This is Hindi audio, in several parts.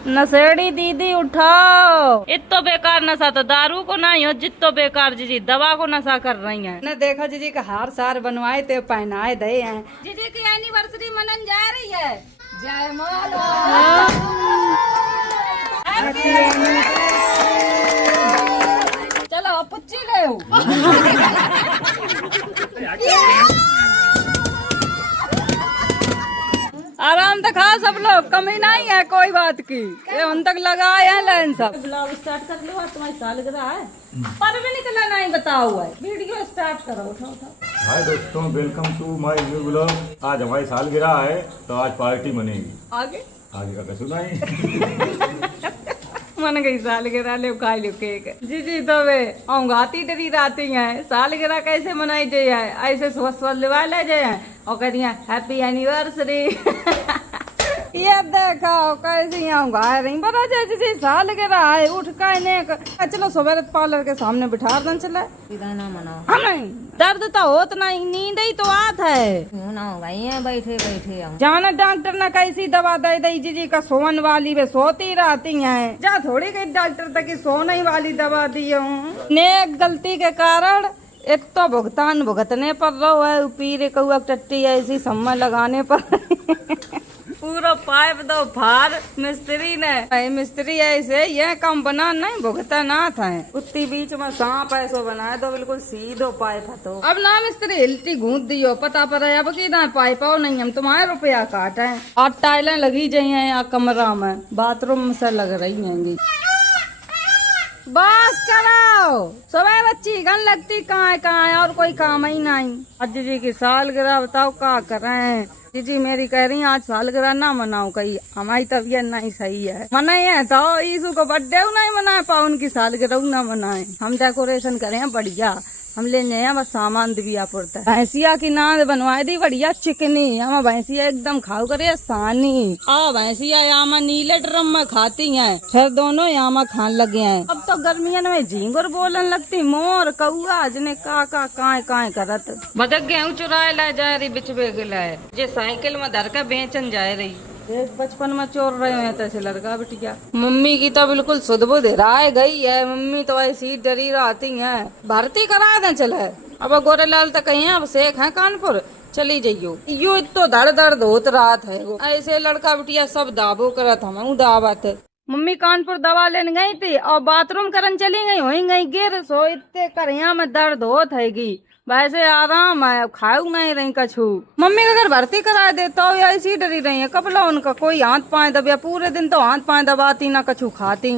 नशेड़ी दीदी उठाओ, इतो बेकार नशा तो दारू को नहीं हो जितो बेकार जीजी दवा को नशा कर रही है। ने देखा जीजी का हार सार बनवाए थे पहनाए दे हैं। जीजी की एनिवर्सरी मनन जा रही है। जय माला। चलो पुच्ची ले आराम से खाओ सब लोग, कमी नहीं है कोई बात की। ये उन तक लगाए हैं लाइन सब। ब्लॉग स्टार्ट कर लो, आज तुम्हारी सालगिरह है पर भी निकला नहीं बताओ हुआ है। वीडियो स्टार्ट करो, उठाओ उठाओ। हाय दोस्तों, welcome to my new blog. आज हमारी सालगिरह है तो आज पार्टी मनेगी। आगे आगे का कसू नहीं। मन गई सालगिरह, ले खा लो केक। जी तो वे औंगाती डरी रहती हैं। सालगिरह कैसे मनाई जाए, ऐसे स्वस्थ लिवा ले जाए और कह दिया हैप्पी एनिवर्सरी। ये देखो कैसी आऊंगा रही बड़ा जी सालगिरह है। उठ कर चलो सवेरे पार्लर के सामने बिठा दन चले। ना मनाओ। हाँ नहीं दर्द तो होत नहीं, नींद ही तो आत है। क्यों ना होगा, ये बैठे बैठे हम। जाना डॉक्टर ने कैसी दवा दे दी जीजी का सोन वाली वे सोती रहती हैं। जा थोड़ी कहीं डॉक्टर तक की सोने वाली दवा दी हूँ। नेक गलती के कारण एक तो भुगतान भुगतने पर रहो है। पीरे कौआ टट्टी ऐसी सम्मा लगाने पर पूरा पाइप दो फार मिस्त्री ने। मिस्त्री ऐसे ये काम बना नहीं भुगता ना था। उतनी बीच में सांप ऐसो बनाए दो, बिल्कुल सीधो पाइप है। तो अब ना मिस्त्री हिलती गूंद दियो, पता पर है अब की ना पाइप हो नहीं। हम तुम्हारे रुपया काटे और टाइलें लगी जाइए या कमरा में, बाथरूम से लग रही हैं। बस कराओ, सवेर अच्छी गन लगती कहाँ है और कोई काम ही नहीं। आज जी की सालगिरह बताओ क्या करें। जी मेरी कह रही आज सालगिरह ना मनाओ, कही हमारी तबीयत नहीं सही है। मनाए है तो यीशु को बर्थडे नहीं मनाए पाओ, उनकी सालगिरह ना मनाए। हम डेकोरेशन करें बढ़िया, हम ले जाए बस सामान दिया पड़ता है। भैंसिया की नाद बनवाई दी बढ़िया चिकनी। हम भैंसिया एकदम खाओ करे सानी। आ भैंसिया यहाँ नीले ड्रम में खाती हैं, फिर दोनों यहाँ खान लगे हैं। अब तो गर्मियन में झींगुर बोलन लगती, मोर कौआ जने का काय करत। बदक गेहूँ चुराए ला जा रही बिचबे गिला है, जे साइकिल में धर के बेचन जा रही। बचपन में चोर रहे हैं तैसे लड़का बिटिया। मम्मी की तो बिल्कुल सुध बुध राय गई है। मम्मी तो ऐसी डरी रहती है। भर्ती करा दें चले। अब गोरेलाल तक कहीं अब शेख है कानपुर, चली जाइयो। यो तो दर्द होत रात है। ऐसे लड़का बिटिया सब दाबो करत, हम दावत। मम्मी कानपुर दवा लेने गई थी और बाथरूम करन चली गई, वहीं गई गिर सो इतने करिया में दर्द होत है। वैसे आराम है, अब खाऊ नहीं रही कछू। मम्मी का अगर भर्ती करा दे तो ऐसी डरी रही है। कपला उनका कोई हाथ पाए दबिया, पूरे दिन तो हाथ पाए दबाती ना कछू खाती।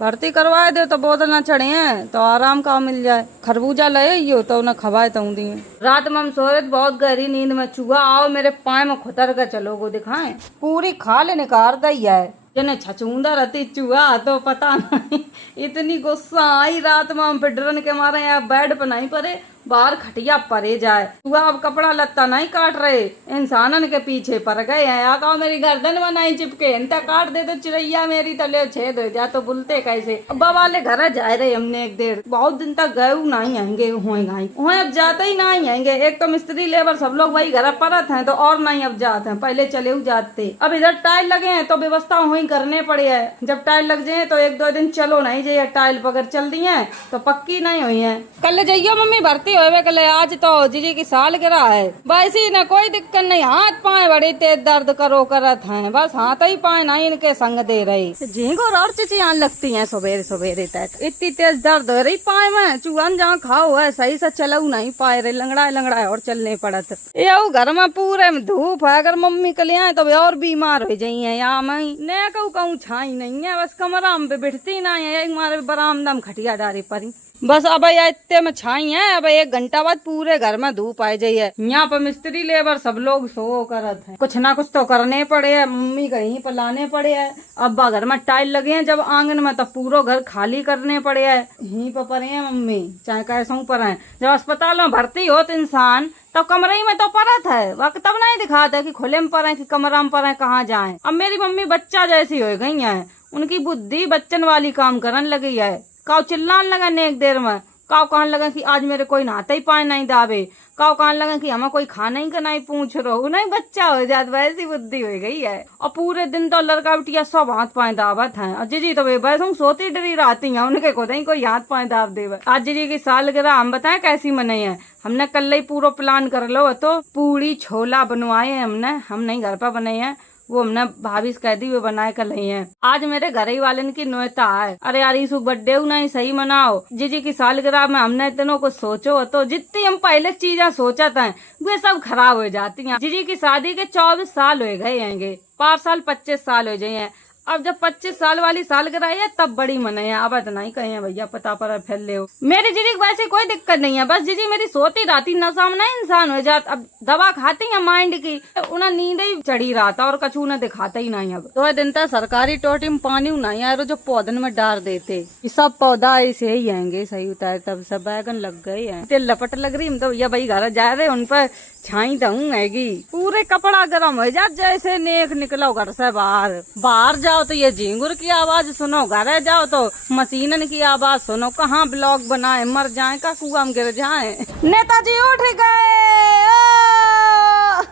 भर्ती करवा दे तो बोतल ना चढ़े हैं तो आराम का मिल जाए। खरबूजा ले तो न खवाए तो दिए। रात में हम सोए बहुत गहरी नींद में, चूहा आओ मेरे पाए में खुतर कर चलो को दिखाए। पूरी खाल निकाल दी है, जने छचूंदा रहती चूहा तो पता नहीं। इतनी गुस्सा आई रात में, हम डरन के मारे यहाँ बेड पर नहीं पड़े, बाहर खटिया परे जाए। चूहा अब कपड़ा लत्ता नहीं काट रहे, इंसानन के पीछे पड़ गए हैं। आका मेरी गर्दन में नहीं चिपके, इनता काट दे तो चिड़ैया मेरी तले छेद हो जा तो बुलते कैसे। अब वाले घर जाए रहे हमने एक देर, बहुत दिन तक गए नहीं आएंगे वहीं अब जाते ही नहीं आएंगे। एक तो मिस्त्री लेबर सब लोग वही घर परत हैं तो और नहीं अब जाते हैं, पहले चले जाते। अब इधर टाइल लगे हैं तो व्यवस्था वही करने पड़े है। जब टाइल लग जाए तो एक दो दिन चलो नहीं जाइए, टाइल पकड़ चल दी है तो पक्की नहीं हुई है। कल जाइयो मम्मी भर्ती होवे कले, आज तो जीजी की सालगिरह है। वैसे न कोई दिक्कत नहीं, हाथ पाए बड़े तेज दर्द करो करत हैं, बस हाथ ही पाए नहीं इनके संग दे रही। झींगुर और चिचियान लगती हैं सवेरे सवेरे तक, इतनी तेज दर्द हो रही पाए में। चूहन जहाँ खाओ है सही से चलो नहीं पाए रहे, लंगड़ा और चलने पड़त। ये घर में पूरे में धूप है, अगर मम्मी के लिए आए तो और बीमार हो जाइए। यहाँ मैं न कहूँ छाई नहीं है, बस कमरा में बैठती नहीं है, एक मारे बरामदा में खटिया डारी पड़ी बस। अब इतने में छाई है, अब 1 घंटा बाद पूरे घर में धूप आ जाइए। यहाँ पर मिस्त्री लेबर सब लोग सो करत है, कुछ ना कुछ तो करने पड़े है। मम्मी कहीं पर लाने पड़े है। अब्बा घर में टाइल लगे हैं जब आंगन में, तो पूरा घर खाली करने पड़े है। यहीं पर पड़े हैं मम्मी, चाहे कैसा पर है। जब अस्पताल में भर्ती हो तो इंसान तो कमरे में तो परत है, वक्त तब नहीं दिखाता कि खुले में पर है कि कमरा में पर है, कहाँ जाए। अब मेरी मम्मी बच्चा जैसी हो गई है, उनकी बुद्धि बच्चन वाली काम करने लगी है। काव चिल्लान लगा ने एक देर में, काव कहने लगा कि आज मेरे कोई नहाते ही पाए नहीं दावे। काव कान लगे कि हमें कोई खाना ही का नहीं पूछ रहो, नहीं बच्चा हो जात वैसी बुद्धि हो गई है। और पूरे दिन तो लड़का बिटिया सब हाथ पाए दावत है। और जीजी तो बस हम सोती डरी रहती हैं, उनके को नहीं कोई हाथ पाए दाव देवे। आज जीजी की सालगिरह हम बताएं कैसी मनाई है। हमने कल ही पूरा प्लान कर लो, तो पूड़ी छोला बनवाए हैं हमने, हम नहीं घर पर बनाए हैं, वो हमने भाभी से कह दी वो बनाए कल ही है। आज मेरे घर ही वाले की नोयता है। अरे यार इस बर्थडे नहीं सही मनाओ, जीजी की सालगिरह में हमने इतनों को सोचो, तो जितनी हम पहले चीजें सोचा था वे सब खराब हो जाती हैं। जीजी की शादी के 24 साल हो गए हैंगे, 5 साल 25 साल हो जाए हैं। अब जब 25 साल वाली सालगिरह है तब बड़ी मनाए हैं। अब इतना ही कहे भैया पता पर फैल ले हो। मेरी जीजी को वैसे कोई दिक्कत नहीं है, बस जीजी मेरी सोती रहती नशा में नहीं इंसान हो जाता। अब दवा खाती है माइंड की, उन्हें नींद ही चढ़ी रहा था और कछु उन्हें दिखाता ही नहीं। अब तो दिन तक सरकारी टोटी में पानी नहीं आ रहा जो पौधन में डाल देते, सब पौधा ऐसे ही आएंगे सही उतार, तब सब बैगन लग गए हैं। तेल लपट लग रही तो भैया भाई घर जा रहे उन पर छाई दूंगी, पूरे कपड़ा गर्म हो जात जैसे नेक निकलो घर से बाहर जाओ तो ये झींगुर की आवाज सुनो, घर जाओ तो मशीनन की आवाज सुनो। कहाँ ब्लॉग बनाए मर जाए का कुआं में गिर जाए। नेताजी उठ गए,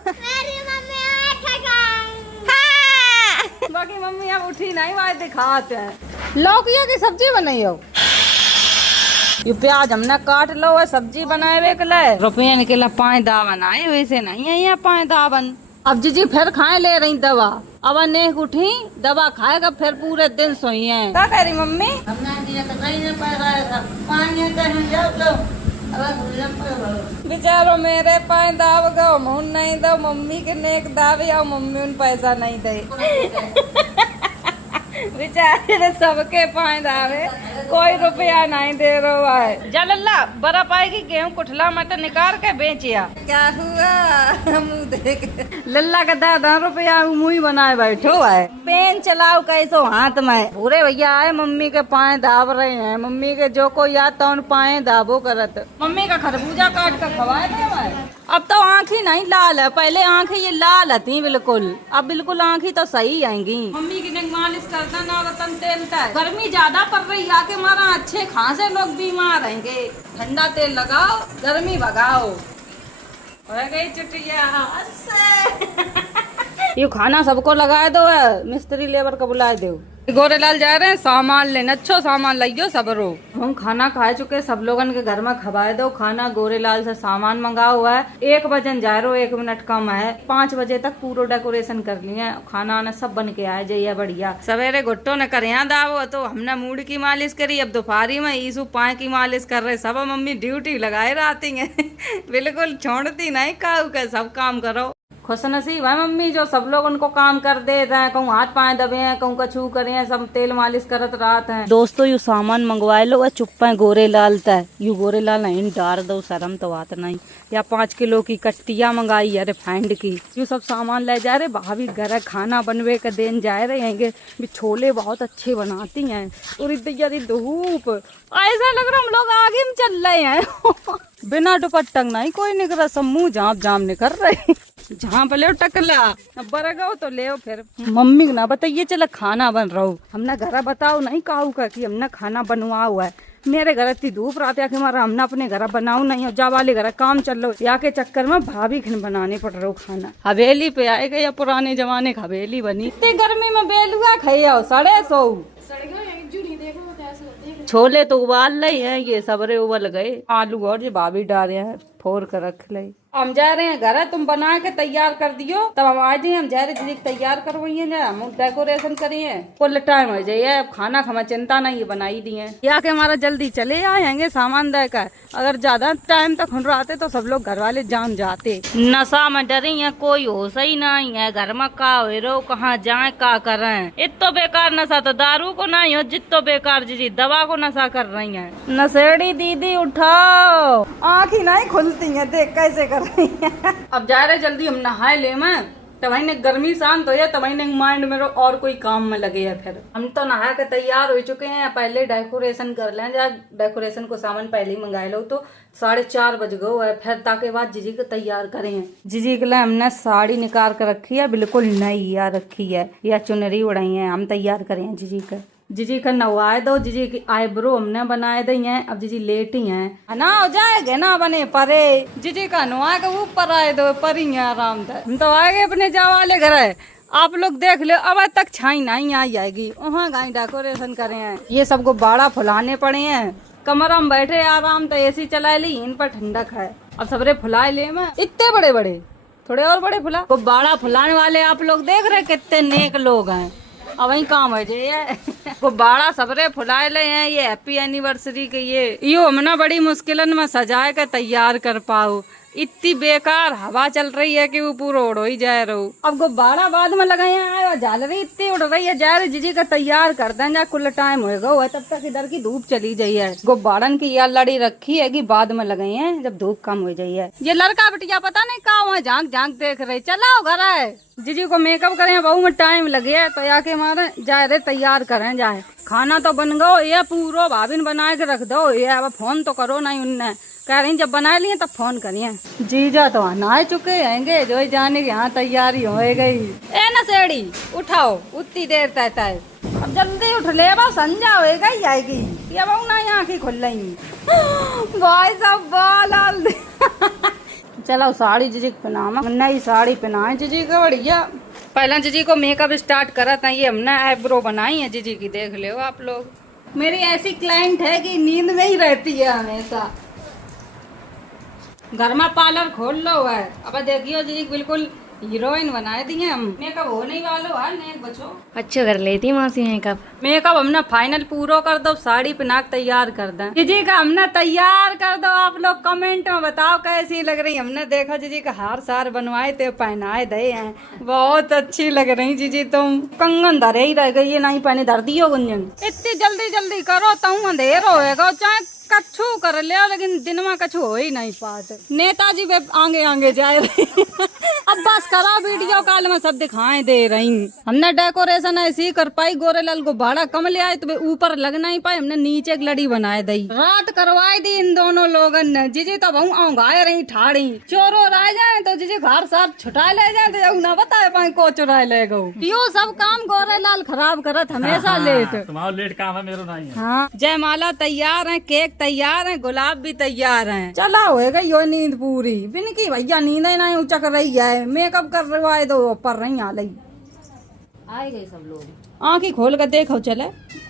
मेरी मम्मी उठ गई। हाँ। बाकी मम्मी अब उठी नहीं, वाय दिखाते हैं। लौकिया की सब्जी बनाई हो, ये प्याज हमने काट लो है, सब्जी बनाए वे के लिए रुपये के लिए 5 दावन आए, वैसे नहीं है ये 5 दावन। अब जीजी फिर खाए ले रही दवा, अब नेक उठी दवा खाएगा फिर पूरे दिन सोई है। क्या कह रही मम्मी? बेचारो मेरे पाए दाव गो मुन नहीं दो, मम्मी के नेक दावे और मम्मी उन पैसा नहीं दे। बेचारे ने सबके पाए दावे, कोई रुपया नहीं दे रहा है। जल्ला बड़ा पाएगी गेहूं कुठला मटर निकाल के बेचिया, क्या हुआ मुँह देख। लल्ला का 10 रुपया मुँह बनाए बैठो है। पेन चलाओ कैसो हाथ में, पूरे भैया आए मम्मी के पाए दाव रहे हैं। मम्मी के जो कोई आता उन पाए दावो करत। मम्मी का खरबूजा काट कर खवाए थे। अब तो आँखें नहीं लाल है, पहले आँखें ये लाल थी बिल्कुल, अब बिल्कुल आँखें तो सही आएंगी। मम्मी की मालिश करता ना रतन तेल का, गर्मी ज्यादा पड़ रही आके मारा अच्छे खासे लोग बीमार रहेंगे। ठंडा तेल लगाओ गर्मी भगाओ। हो गई चुटिया ये खाना सबको लगाए दो है, मिस्त्री लेबर को बुलाए दो। गोरेलाल जा रहे हैं सामान लेने, अच्छो सामान लाइयो सबरो। हम खाना खा चुके, सब लोगन के घर में खवाए दो खाना। गोरेलाल से सामान मंगा हुआ है, 1 बजन जा रहे हो, 1 मिनट कम है, 5 बजे तक पूरा डेकोरेशन कर लिया, खाना आना सब बन के आए जाइए बढ़िया। सवेरे गुट्टो ने कर दावो तो हमने मूड की मालिश करी, अब दोपहरी में ईसु पाए की मालिश कर रहे। सब मम्मी ड्यूटी लगाए रहती है बिल्कुल छोड़ती नहीं, काऊ के सब काम करो। खुश नसीब है मम्मी जो सब लोग उनको काम कर दे रहे हैं, कहूँ हाथ पाए दबे हैं, कहूँ कछू करे हैं, सब तेल मालिश करत रात है। दोस्तों यू सामान मंगवाए लो चुप्पा गोरेलाल तय, यू गोरेलाल नहीं डार दो शर्म तो बात नहीं। या 5 किलो की कट्टिया मंगाई है रिफाइंड की, यू सब सामान ले जा रहे। भाभी घर खाना बनवे के देन जा रहे हैं, भी छोले बहुत अच्छे बनाती हैं। और इतनी धूप ऐसा लग रहा हम लोग आगे में चल रहे हैं बिना दुपट्टा नहीं कोई निकल, सब मुँह जाम जाम निकल रहे। जहाँ पे ले टकला अब बरगाओ तो ले फिर। मम्मी ना बताइए चला खाना बन रहा हूँ, हमने घर बताओ नहीं कहू का कि हमने खाना बनवा हुआ है। मेरे घर इतनी धूप रात या हमारा हमने अपने घर बनाऊ नहीं, जा वाले घर काम चल लो या के चक्कर में भाभी खन बनाने पड़ रहा खाना। हवेली पे आए गए या पुराने जमाने की हवेली बनी, इतनी गर्मी में बेलुआ खाइया 150। छोले तो उबाल रही है, ये सबरे उबल गए, आलू और जो भाभी डाले हैं फोड़ कर रख ले। हम जा रहे हैं घर, तुम बना के तैयार कर दियो तब हम आ जाए। हम जा रहे दीदी तैयार करवाइए, हम डेकोरेशन करिए, फुल टाइम हो जाइए। अब खाना हमें चिंता नहीं है, बनाई दिए या के हमारा जल्दी चले आएंगे सामान देकर। अगर ज्यादा टाइम तक खुल रहे तो सब लोग घर वाले जान जाते। नशा में डरी है, कोई होश ही नहीं है, घर में का हो रो कहाँ जाए का करें। इतो बेकार नशा तो दारू को नहीं हो, जितो बेकार जी दवा को नशा कर रही है। नशेड़ी दीदी उठाओ, आँख ही नहीं खुलती है, देख कैसे कर रही है। अब जा रहे जल्दी हम नहाए ले मैं, तब ने गर्मी शांत हो जाए, तब ने माइंड में और कोई काम में लगे है। फिर हम तो नहा के तैयार हो चुके हैं, पहले डेकोरेशन कर लें। जा डेकोरेशन को सामान पहले ही मंगाए लो तो 4:30 बज गए है। फिर ताके बाद जीजी को तैयार करें। जीजी के लिए हमने साड़ी निकाल कर रखी है, बिल्कुल नई या रखी है, या चुनरी उड़ाई है, हम तैयार करें जीजी का। जीजी का नवाए दो, जीजी की आईब्रो हमने बनाए दी हैं। अब जीजी लेटी हैं ना, हो जाएगा ना बने परे। जीजी का नवा के ऊपर आए दो, पर ही आराम से। हम तो आएंगे अपने जावा वाले घर है, आप लोग देख लो। अब तक छाई नहीं आई जाएगी, वहाँ गाय डेकोरेशन करे हैं। ये सब गुब्बारा फुलाने पड़े हैं। कमरा में बैठे आराम तो एसी चला ली, इन पर ठंडक है। अब सबरे फुलाए ले मैं, इतने बड़े बड़े, थोड़े और बड़े फुला। गुब्बारा फुलाने वाले आप लोग देख रहे कितने नेक लोग हैं। अब वही काम है ये गुब्बारा सबरे फुलाए ले हैं। ये हैप्पी एनिवर्सरी के ये हमने बड़ी मुश्किलन में सजाए के तैयार कर पाओ। इतनी बेकार हवा चल रही है कि वो पूरा उड़ ही जाए रहो। अब गुब्बारा बाद में लगाए हैं, झालरी इतनी उड़ रही है। जा रही जीजी का तैयार कर दें, जा कुल टाइम होएगा तब तक इधर की धूप चली जाई है। गुब्बारन की यह लड़ी रखी है कि बाद में लगाई है जब धूप कम हो जाई है। ये लड़का बिटिया पता नहीं कहाँ हुआ, झांक झांक देख रहे। चलाओ घर है, जीजी को मेकअप करें, बहू में टाइम लगे है तो आके मारे जाए रे तैयार करें जाए। खाना तो बन गो, ये पूरा भाभी बनाए के रख दो। ये अब फोन तो करो नहीं, उनने कह रही जब बना लिए तब फोन करिए। जीजा तो नहा चुके हैंगे, जो जाने की यहाँ तैयारी हो गई। ए नशेड़ी उठाओ, उतनी देर तक है। अब जल्दी उठ ले, अब संजा होएगा ही आएगी। ये बहु ना यहाँ की खुल रही भाई सब बाल चलो साड़ी जीजी को पहनावा, नई साड़ी पहनाए जीजी को बढ़िया। पहले जीजी को मेकअप स्टार्ट करा था, ये हमने आईब्रो बनाई है जीजी की, देख लो आप लोग। मेरी ऐसी क्लाइंट है कि नींद में ही रहती है हमेशा। घर में पार्लर खोल लो है। अब देखियो जी बिल्कुल हीरोइन बनाए दिए हम। मेकअप होने वालो है, नेक बचो। अच्छा कर लेती मासी मेकअप। मेकअप हमने फाइनल पूरा कर दो, साड़ी पहना तैयार कर दें। जीजी का हमने तैयार कर दो। आप लोग कमेंट में बताओ कैसी लग रही। हमने देखा जीजी का हार सार बनवाए थे, पहनाए दे हैं, बहुत अच्छी लग रही जीजी। तुम कंगन धरे ही रह गई, ये नहीं पहने धर दियो गुंजन। इतनी जल्दी जल्दी करो तो अंधेर होएगा, चाहे कछु कर ले, लेकिन दिन में कछु हो ही नहीं पाते। नेताजी वे आगे आगे जाए रही अब बस करा, वीडियो कॉल में सब दिखाई दे रही। हमने डेकोरेशन ऐसी कर पाई, गोरेलाल गुब्बारा कम ले आए तो वे ऊपर लग नहीं पाए, हमने नीचे एक लड़ी बनाए दी। रात करवाई दी इन दोनों लोगन ने। जीजी तो बहु आए रही ठाड़ी। चोरो रह जाए तो जीजी घर सार छुटाए ले जाए तो ना बताए पाए को चुराए ले गो। यो सब काम गोरेलाल खराब करत हमेशा लेट। तुम्हारा लेट काम है, मेरा नहीं है। हाँ, जयमाला तैयार है, केक तैयार है, गुलाब भी तैयार है। चला होएगा यो नींद पूरी। बिनकी भैया नींद ही नहीं उचक रही है, मेकअप करवाए दो पर नहीं आ रही। आए गए सब लोग। आँखी खोल कर देखो चले,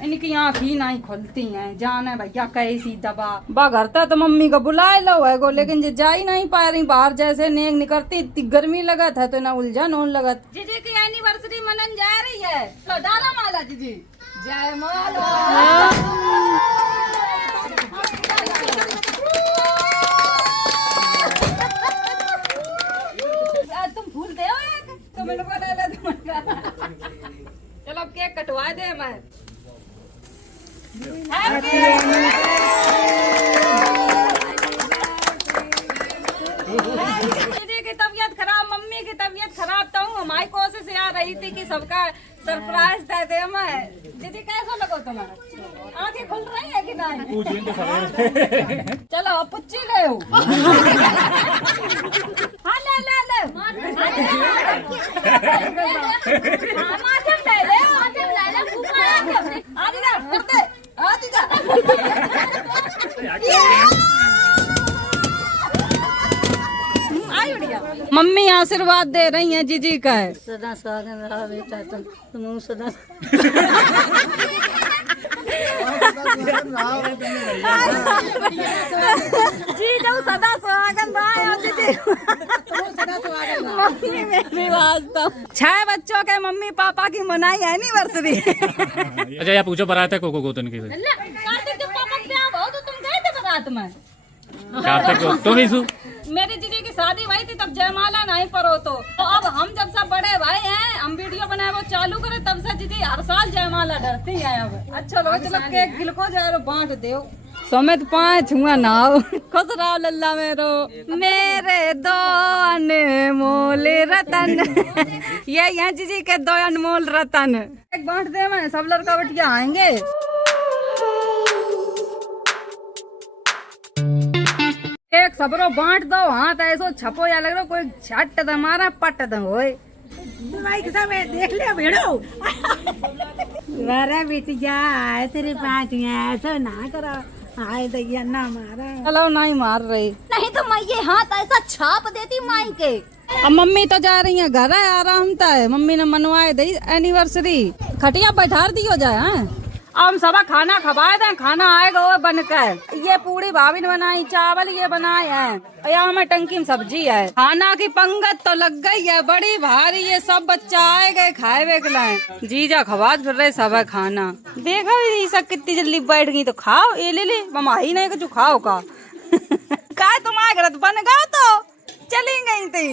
इनकी आँख ही नहीं खुलती हैं। जाने भैया कैसी दबा बा घर तो मम्मी को बुलाए लो है गो, लेकिन जे जा ही नहीं पा रही बाहर। जैसे नेक निकलती इतनी गर्मी लगा था तो ना उलझन होने लगा। जीजी की एनिवर्सरी मनन जा रही है, लो डाला माला जीजी। जय माला। तुम फूल दे तो मेरे को डाला चलो अब केक कटवा दे। मैं दीदी की तबीयत खराब, मम्मी की तबीयत खराब, तो हमारी कोशिश आ रही थी कि सबका सरप्राइज दे दे। मैं दीदी कैसा लगो तुम्हारा, आंखें खुल रही है कि नहीं? चलो अब पुच्ची ले हाँ ले ले ले मम्मी आशीर्वाद दे रही हैं जीजी का है। सदा सुहागन रहा बेटा, तुम सदा जी जो सदा सुहागन रहा जीजी। मम्मी मेरी वास्तव 6 बच्चों के मम्मी पापा की मनाई एनिवर्सरी। अच्छा यार पूछो बारात है को गोतन की। कार्तिक जब पापा के ब्याह हो तो तुम गए थे बारात में? कार्तिक को तुम ही सु मेरी जीजी की शादी हुई थी तब जयमाला नहीं परो तो अब हम जब सब बड़े भाई हैं, हम वीडियो बनाए वो चालू करे तब से जीजी हर साल जयमाला डरती है। अब अच्छा लो चलो केक गिलको जाए बांट दो। समेत 5 हुआ नाव खुश रहो लल्ला मेरे 2 अनमोल रतन। ये यहाँ जीजी के 2 अनमोल रतन। एक बांट दे, मैं सब लड़का बटिया आएंगे। एक सबरो बांट दो हाथ ऐसो छपो या लग रहा कोई छट द मारा पट द होए। देख ले भेड़ो अरे बिटिया आए तेरे पास में ऐसा ना करो, आए दैया ना मारा। चलो नहीं मार रही। नहीं तो मैं ये हाथ ऐसा छाप देती माई के। अब मम्मी तो जा रही है घर है, आराम था। मम्मी ने मनवाए दी एनिवर्सरी, खटिया बैठा दियो जाए। हैं अब हम सबा खाना खवाए दें, खाना आएगा वो बनकर। ये पूरी भाभी ने बनाई, चावल ये बनाए हैं, यहाँ में टंकी में सब्जी है। खाना की पंगत तो लग गई है बड़ी भारी। ये सब बच्चा आए गए खाए वे लाए, जीजा खवा फिर रहे सब है खाना। देखो ये सब कितनी जल्दी बैठ गई, तो खाओ ये ले ममा ही नहीं कुछ खाओ का। का तुम्हारे घर बन गया तो चली गई थी।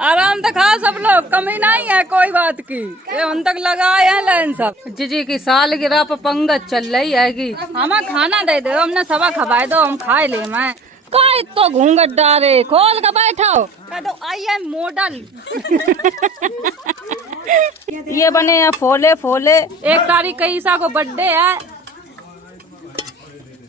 आराम से खा सब लोग, कमी नहीं है कोई बात की। ये उन तक लगाए हैं लाइन सब। जीजी की सालगिरह पर पंगत चल रही है कि हमें खाना दे दो, हमने सबा खवाए दो, हम खाए ले। मैं कोई तो घूंघट डारे खोल कर बैठो, कह दो आई एम मॉडल। ये बने हैं फोले फोले। 1 तारीख का ईसा को बर्थडे है।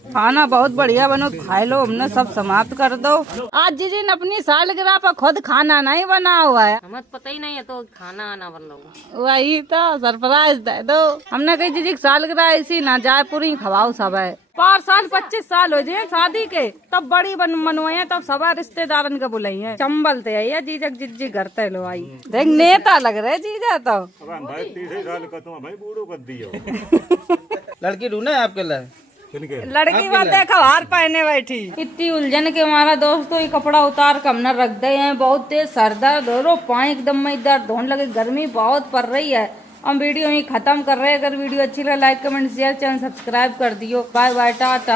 खाना बहुत बढ़िया बनो, खाए लो, हमने सब समाप्त कर दो। आज जीजी ने अपनी सालगिरह पर खुद खाना नहीं बना हुआ है, हमें पता ही नहीं है तो खाना आना बन रहा। वही तो सरप्राइज दे दो। हमने कही जीजी की सालगिरह ऐसी ना जाए, पूरी खवाओ सब है। 5 साल 25 साल हो जाए शादी के, तब बड़ी मनवाई है, तब सब रिश्तेदारन के बुलाई है। चंबल ते है जीजा जीजी घर ते लो आई। देख नेता लग रहे जीजा तो। भाई 30 साल का तुम भाई बूढ़ो कर दियो। लड़की ढूंढे आपके लिए? लड़की बात देखो हार पहने बैठी। इतनी उलझन के हमारा दोस्तों ये कपड़ा उतार कर हमने रख दे हैं। बहुत तेज सर दर्द हो रहा, पाँव एकदम में दर्द होने लगे, गर्मी बहुत पड़ रही है। हम वीडियो यहीं खत्म कर रहे हैं। अगर वीडियो अच्छी लगे like comment share, channel subscribe कर दियो। Bye bye Tata.